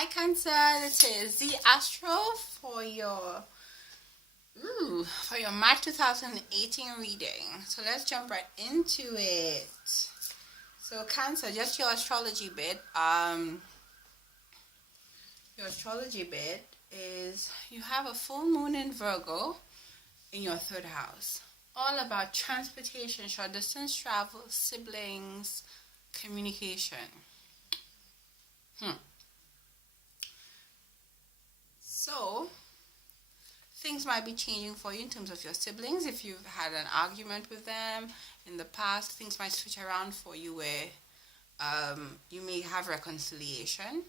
Hi Cancer, this is the Astro for your March 2018 reading. So let's jump right into it. So Cancer, just your astrology bit. Your astrology bit is you have a full moon in Virgo in your third house. All about transportation, short distance travel, siblings, communication. So things might be changing for you in terms of your siblings. If you've had an argument with them in the past, things might switch around for you where you may have reconciliation.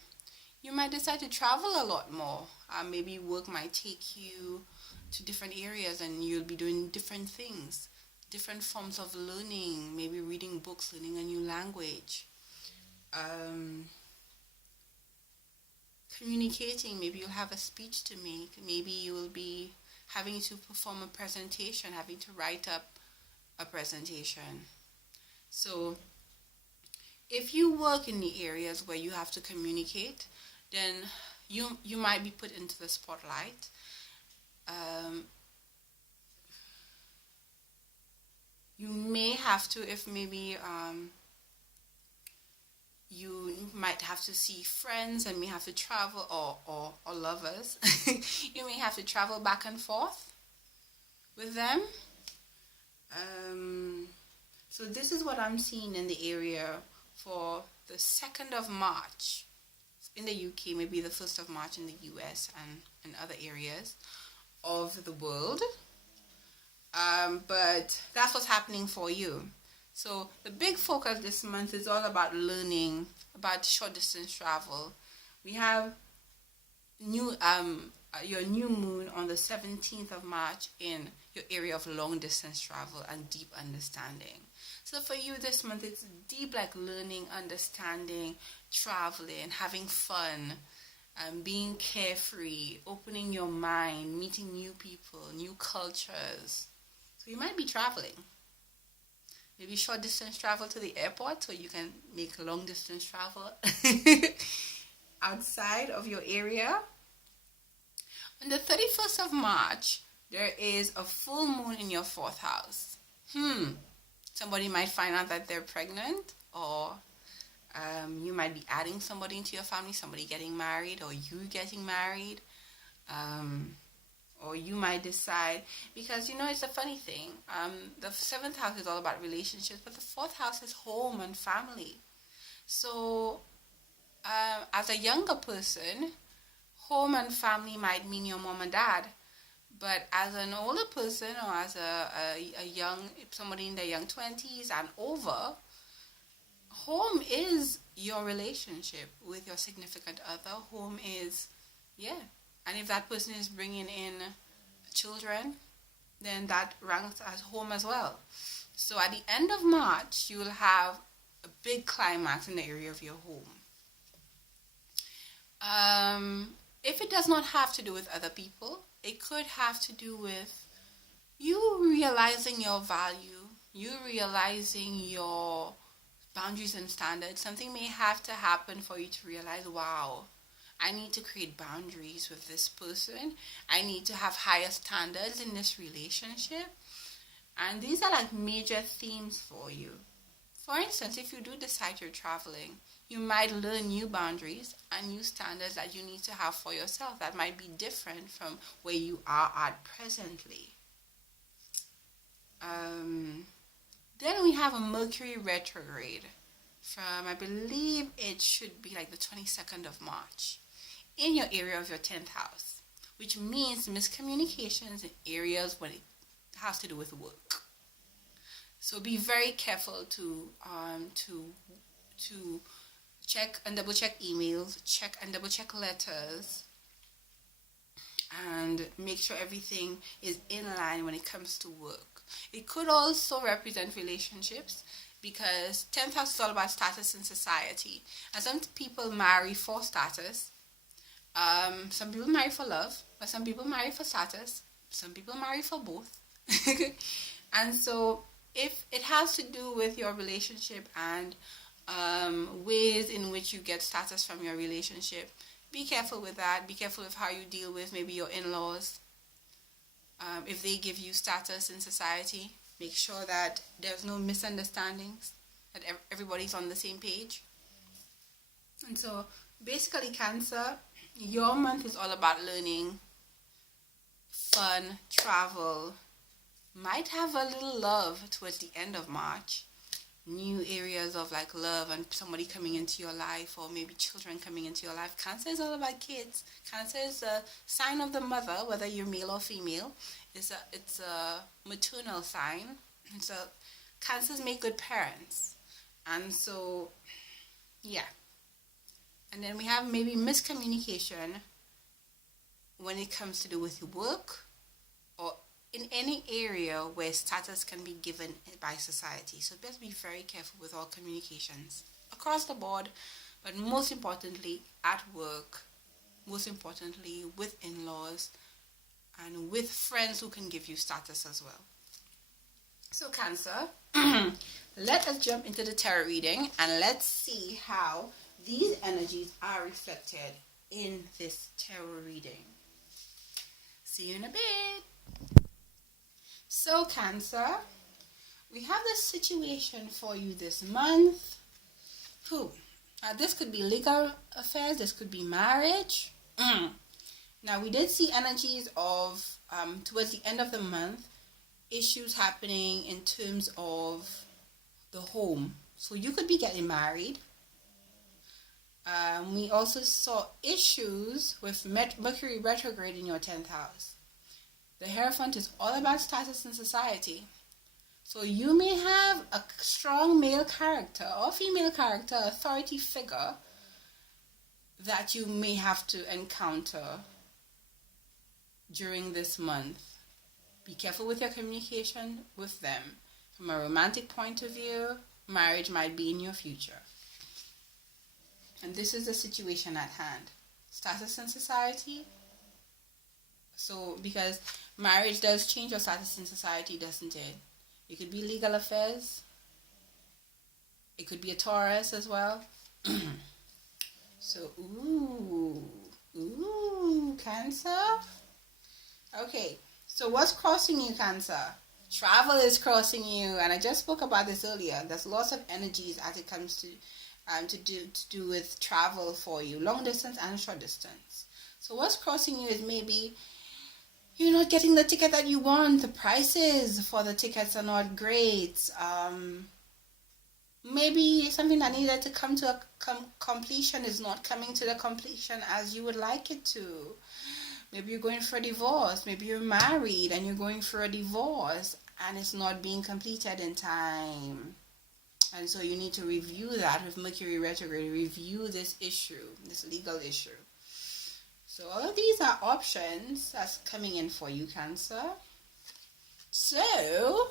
You might decide to travel a lot more. Maybe work might take you to different areas and you'll be doing different things, different forms of learning, maybe reading books, learning a new language. Communicating, maybe you'll have a speech to make, maybe you will be having to perform a presentation, having to write up a presentation. So if you work in the areas where you have to communicate, then you might be put into the spotlight. You may have to, if maybe you might have to see friends and may have to travel, or lovers. You may have to travel back and forth with them. So this is what I'm seeing in the area for the 2nd of March in the UK, maybe the 1st of March in the US and in other areas of the world. But that's what's happening for you. So the big focus this month is all about learning, about short distance travel. We have your new moon on the 17th of March in your area of long distance travel and deep understanding. So for you this month, it's deep, like learning, understanding, traveling, having fun, being carefree, opening your mind, meeting new people, new cultures. So you might be traveling. Maybe short distance travel to the airport so you can make long distance travel outside of your area. On the 31st of March, there is a full moon in your 4th house. Somebody might find out that they're pregnant, or you might be adding somebody into your family, somebody getting married, or you getting married. Or you might decide, because it's a funny thing. The 7th house is all about relationships, but the 4th house is home and family. So, as a younger person, home and family might mean your mom and dad. But as an older person, or as somebody in their young 20s and over, home is your relationship with your significant other. Home is, and if that person is bringing in children, then that ranks as home as well. So at the end of March, you will have a big climax in the area of your home. If it does not have to do with other people, it could have to do with you realizing your value, you realizing your boundaries and standards. Something may have to happen for you to realize, wow, I need to create boundaries with this person. I need to have higher standards in this relationship. And these are like major themes for you. For instance, if you do decide you're traveling, you might learn new boundaries and new standards that you need to have for yourself that might be different from where you are at presently. Then we have a Mercury retrograde from, I believe it should be like the 22nd of March in your area of your 10th house, which means miscommunications in areas when it has to do with work. So be very careful to check and double check emails, check and double check letters, and make sure everything is in line when it comes to work. It could also represent relationships, because 10th house is all about status in society. And some people marry for status. Some people marry for love, but some people marry for status. Some people marry for both. And so if it has to do with your relationship and ways in which you get status from your relationship, be careful with that. Be careful with how you deal with maybe your in-laws. If they give you status in society, make sure that there's no misunderstandings, that everybody's on the same page. And so basically, Cancer, your month is all about learning, fun, travel, might have a little love towards the end of March. New areas of like love and somebody coming into your life, or maybe children coming into your life. Cancer is all about kids. Cancer is a sign of the mother, whether you're male or female. It's a maternal sign. And so Cancers make good parents. And so, yeah. And then we have maybe miscommunication when it comes to do with work or in any area where status can be given by society. So best be very careful with all communications across the board, but most importantly at work, most importantly with in-laws, and with friends who can give you status as well. So Cancer, let us jump into the tarot reading and let's see how these energies are reflected in this tarot reading. See you in a bit. So Cancer, we have this situation for you this month. This could be legal affairs, this could be marriage. Now we did see energies of, towards the end of the month, issues happening in terms of the home. So you could be getting married. We also saw issues with Mercury retrograde in your 10th house. The Hierophant is all about status in society. So you may have a strong male character or female character, authority figure, that you may have to encounter during this month. Be careful with your communication with them. From a romantic point of view, marriage might be in your future. And this is the situation at hand. Status in society. So, because marriage does change your status in society, doesn't it? It could be legal affairs. It could be a Taurus as well. So, Cancer. Okay, so what's crossing you, Cancer? Travel is crossing you, and I just spoke about this earlier. There's lots of energies as it comes to do with travel for you, long distance and short distance. So what's crossing you is maybe you're not getting the ticket that you want. The prices for the tickets are not great. Maybe something that needed to come to a completion is not coming to the completion as you would like it to. Maybe you're going for a divorce. Maybe you're married and you're going for a divorce and it's not being completed in time. And so you need to review that with Mercury retrograde. Review this issue, this legal issue. So all of these are options that's coming in for you, Cancer. So,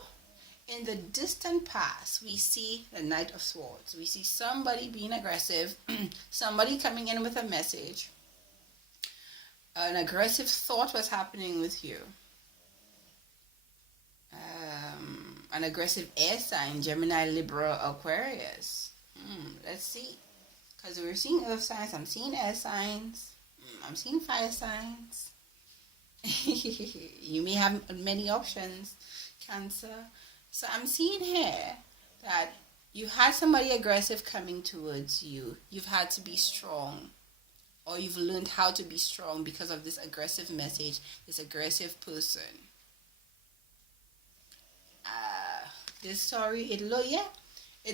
in the distant past, we see the Knight of Swords. We see somebody being aggressive, somebody coming in with a message. An aggressive thought was happening with you. An aggressive air sign, Gemini, Libra, Aquarius. Let's see. Because we're seeing earth signs, I'm seeing air signs. I'm seeing fire signs. You may have many options, Cancer. So I'm seeing here that you had somebody aggressive coming towards you. You've had to be strong. Or you've learned how to be strong because of this aggressive message, this aggressive person. This story, it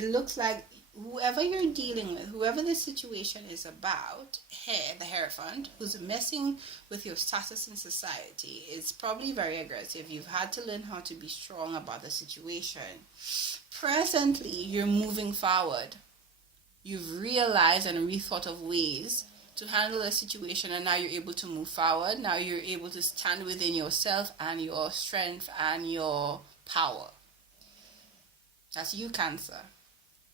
looks like whoever you're dealing with, whoever this situation is about, here, the Hierophant, who's messing with your status in society, is probably very aggressive. You've had to learn how to be strong about the situation. Presently, you're moving forward. You've realized and rethought of ways to handle the situation, and now you're able to move forward. Now you're able to stand within yourself and your strength and your power. That's you, Cancer.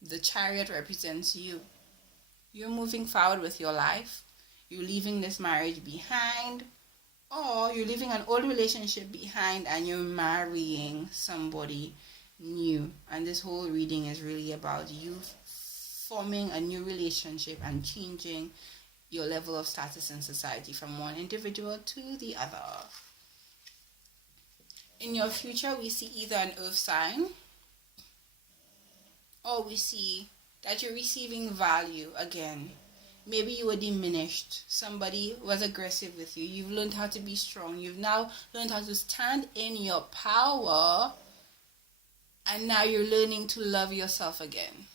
The Chariot represents you. You're moving forward with your life. You're leaving this marriage behind, or you're leaving an old relationship behind and you're marrying somebody new. And this whole reading is really about you forming a new relationship and changing your level of status in society from one individual to the other. In your future, we see either an earth sign, or we see that you're receiving value again. Maybe you were diminished. Somebody was aggressive with you. You've learned how to be strong. You've now learned how to stand in your power. And now you're learning to love yourself again.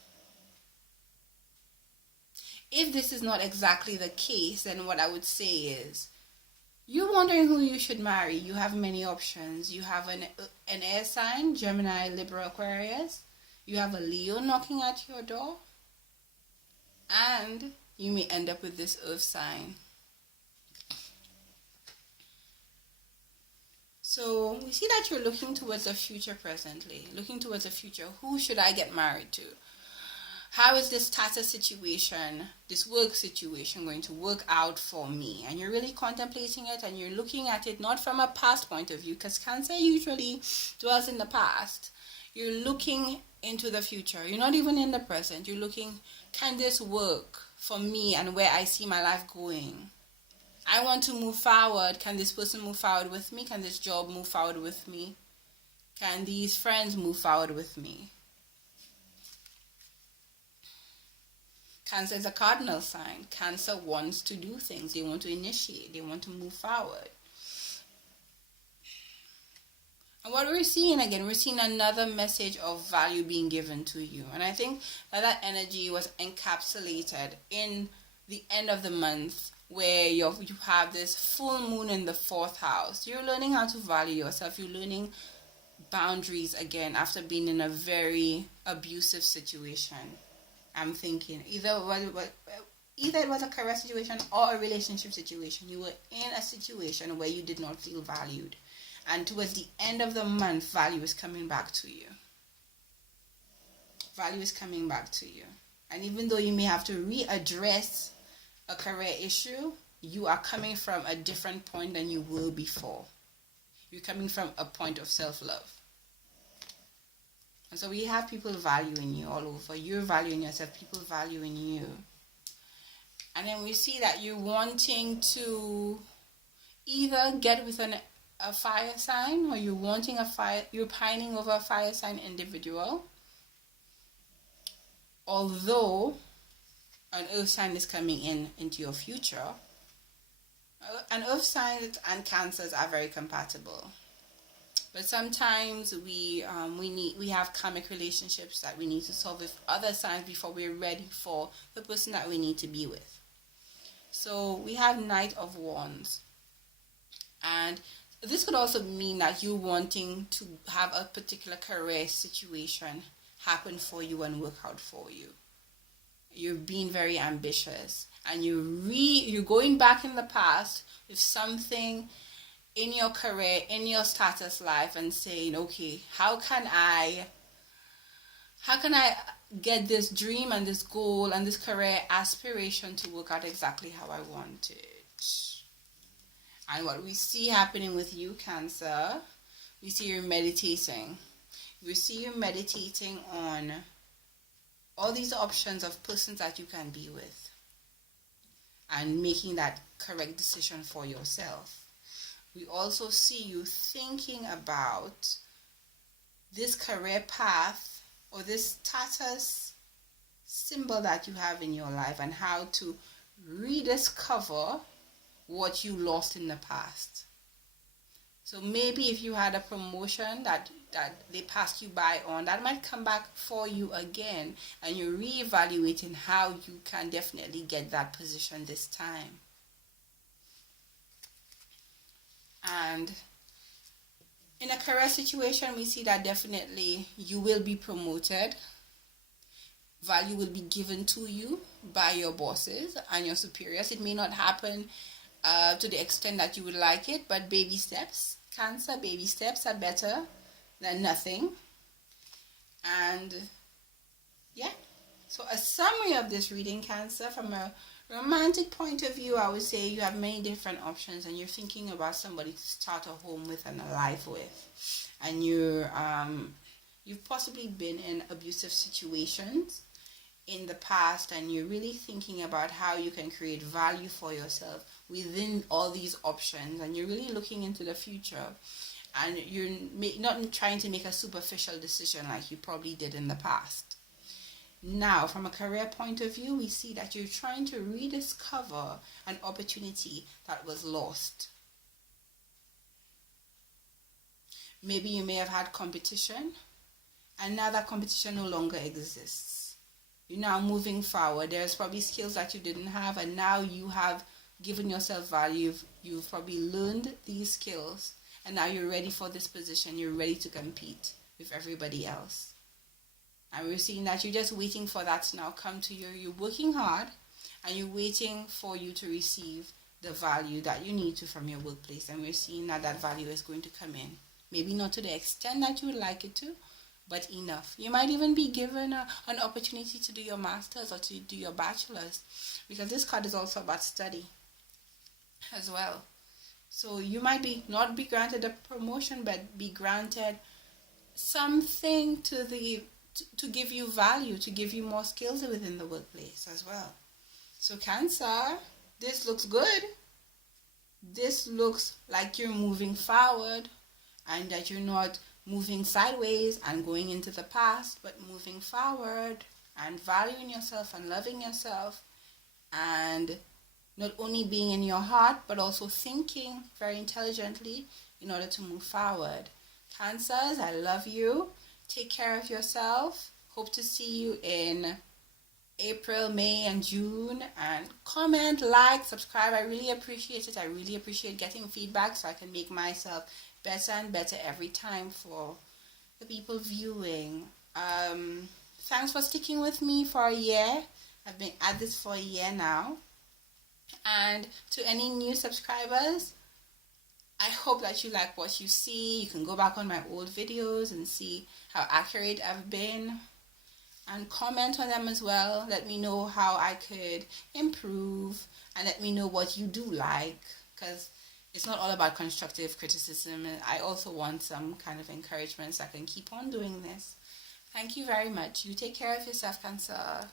If this is not exactly the case, then what I would say is, you're wondering who you should marry. You have many options. You have an air sign, Gemini, Libra, Aquarius. You have a Leo knocking at your door. And you may end up with this earth sign. So we see that you're looking towards the future presently. Looking towards the future. Who should I get married to? How is this status situation, this work situation going to work out for me? And you're really contemplating it, and you're looking at it not from a past point of view, because Cancer usually dwells in the past. You're looking into the future. You're not even in the present. You're looking, can this work for me and where I see my life going? I want to move forward. Can this person move forward with me? Can this job move forward with me? Can these friends move forward with me? Cancer is a cardinal sign. Cancer wants to do things. They want to initiate. They want to move forward. And what we're seeing again, we're seeing another message of value being given to you. And I think that energy was encapsulated in the end of the month, where you have this full moon in the 4th house. You're learning how to value yourself. You're learning boundaries again after being in a very abusive situation. I'm thinking either it was a career situation or a relationship situation. You were in a situation where you did not feel valued. And towards the end of the month, value is coming back to you. Value is coming back to you. And even though you may have to readdress a career issue, you are coming from a different point than you were before. You're coming from a point of self-love. And so we have people valuing you all over. You're valuing yourself, people valuing you. And then we see that you're wanting to either get with a fire sign, or you're pining over a fire sign individual. Although an earth sign is coming into your future, and earth signs and Cancers are very compatible. But sometimes we have karmic relationships that we need to solve with other signs before we're ready for the person that we need to be with. So we have Knight of Wands. And this could also mean that you wanting to have a particular career situation happen for you and work out for you. You're being very ambitious, and you're going back in the past with something in your career, in your status life, and saying, okay, how can I get this dream and this goal and this career aspiration to work out exactly how I want it? And what we see happening with you, Cancer, we see you meditating. We see you meditating on all these options of persons that you can be with and making that correct decision for yourself. We also see you thinking about this career path or this status symbol that you have in your life and how to rediscover what you lost in the past. So maybe if you had a promotion that they passed you by on, that might come back for you again, and you're reevaluating how you can definitely get that position this time. And in a career situation, we see that definitely you will be promoted. Value will be given to you by your bosses and your superiors. It may not happen to the extent that you would like it, but baby steps. Cancer, baby steps are better than nothing. And yeah, so a summary of this reading, Cancer, from a romantic point of view, I would say you have many different options, and you're thinking about somebody to start a home with and a life with, and you've possibly been in abusive situations, in the past, and you're really thinking about how you can create value for yourself within all these options, and you're really looking into the future, and you're not trying to make a superficial decision like you probably did in the past. Now, from a career point of view, we see that you're trying to rediscover an opportunity that was lost. Maybe you may have had competition, and now that competition no longer exists. You're now moving forward. There's probably skills that you didn't have, and now you have given yourself value. You've probably learned these skills, and now you're ready for this position. You're ready to compete with everybody else. And we're seeing that you're just waiting for that to now come to you. You're working hard, and you're waiting for you to receive the value that you need to from your workplace. And we're seeing that that value is going to come in. Maybe not to the extent that you would like it to, but enough. You might even be given an opportunity to do your master's or to do your bachelor's, because this card is also about study as well. So you might not be granted a promotion, but be granted something to give you value, to give you more skills within the workplace as well. So Cancer, this looks good. This looks like you're moving forward, and that you're not moving sideways and going into the past, but moving forward and valuing yourself and loving yourself, and not only being in your heart, but also thinking very intelligently in order to move forward. Cancers, I love you. Take care of yourself. Hope to see you in April, May, and June. And comment, like, subscribe. I really appreciate it. I really appreciate getting feedback so I can make myself better and better every time for the people viewing. Thanks for sticking with me for a year. I've been at this for a year now. And to any new subscribers, I hope that you like what you see. You can go back on my old videos and see how accurate I've been, and comment on them as well. Let me know how I could improve, and let me know what you do like, because it's not all about constructive criticism. I also want some kind of encouragement so I can keep on doing this. Thank you very much. You take care of yourself, Cancer.